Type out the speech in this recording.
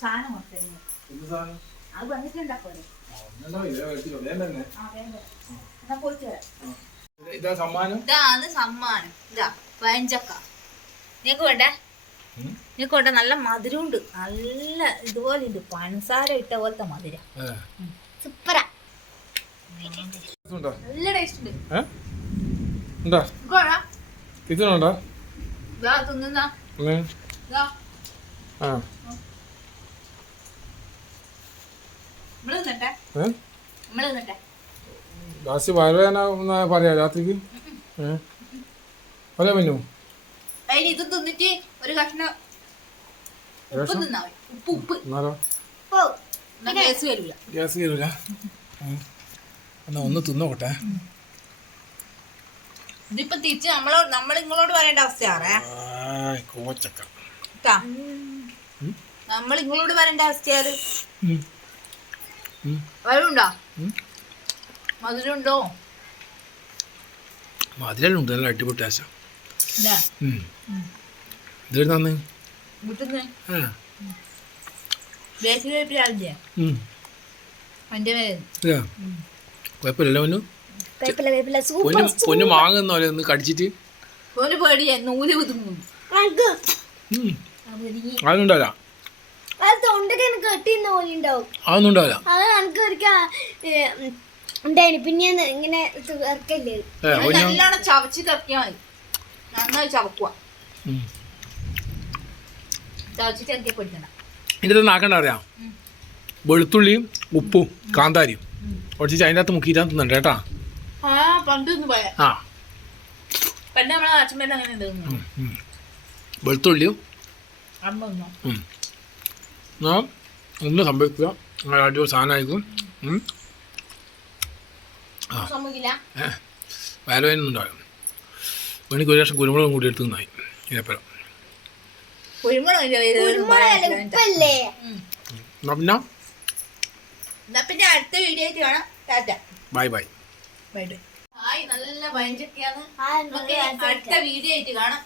സാധനം കൊടുത്തിരുന്നു. അത് വന്നിട്ടുണ്ടാക്കോലെ. ഇതാണ് സമ്മാനം. ഇതാ പഴഞ്ചക്ക. നിനക്ക് വേണ്ടേ? നിനക്ക് വേണ്ട. നല്ല മധുരമുണ്ട്. നല്ല ഇതുപോലെ ഉണ്ട്. പഞ്ചസാര ഇട്ട പോലത്തെ മധുരം. സൂപ്പറാ. നല്ല ടേസ്റ്റ് ഉണ്ട്. തിന്നുണ്ടോ? തിന്നാ ലാസ്റ്റ് വയറുവേദന പറയാ രാത്രിക്ക് പറയാൻ പറ്റൂ. ഇത് തിന്നിട്ട് ഒരു കഷ്ണം ഉപ്പ് തിന്നാ മതി. ഉപ്പ് എന്നാലോ ഗ്യാസ് വരില്ല. ഗ്യാസ് കയറൂല. എന്നാ ഒന്ന് തിന്നോട്ടെ. ഇതിപ്പോ തിരിച്ച് നമ്മൾ നിങ്ങളോട് പറയേണ്ട അവസ്ഥയാണ്. കോച്ചക്ക നമ്മൾ നിങ്ങളോട് പറയേണ്ട അവസ്ഥയാണ്. വരവുണ്ടോ? മധുരമുണ്ടോ? മധുരമുണ്ട്. നല്ല അടിപൊളി ടേസ്റ്റ്. ഇതെടുത്താന്ന് കുഴപ്പമില്ലല്ലോ. പൊന്നു മാങ്ങുന്ന പോലെ ഒന്ന് കടിച്ചിട്ട് അതൊന്നും ഉണ്ടാവില്ല. അതൊന്നും ഉണ്ടാവില്ല. പിന്നെ ഇങ്ങനെ നല്ലോണം ചവച്ച് കറക്കിയാ മതി. നന്നായി ചവക്കുക. ചവച്ചിട്ട് എന്തൊക്കെ പൊടിക്കണം. ഇതിൻ്റെ ആക്കണ്ട അറിയാം. വെളുത്തുള്ളിയും ഉപ്പും കാന്താരിയും കുറച്ച് അതിൻ്റെ അകത്ത് മുക്കിയിട്ടാ തിന്നണ്ട കേട്ടാ. വെളുത്തുള്ളിയും ഒന്ന് സംഭവിക്കുക. അടിപൊളി സാധനമായിരിക്കും. വയറുവേദന ഉണ്ടാകും. എനിക്ക് ഒരു ലക്ഷം കുരുമുളകും കൂടി എടുത്ത് നന്നായി. ഇതിനെപ്പരം പിന്നെ അടുത്ത വീഡിയോ ആയിട്ട് കാണാം. Bye bye. നല്ല പഞ്ചൊക്കെയാണ്. അടുത്ത വീഡിയോ ആയിട്ട് കാണാം.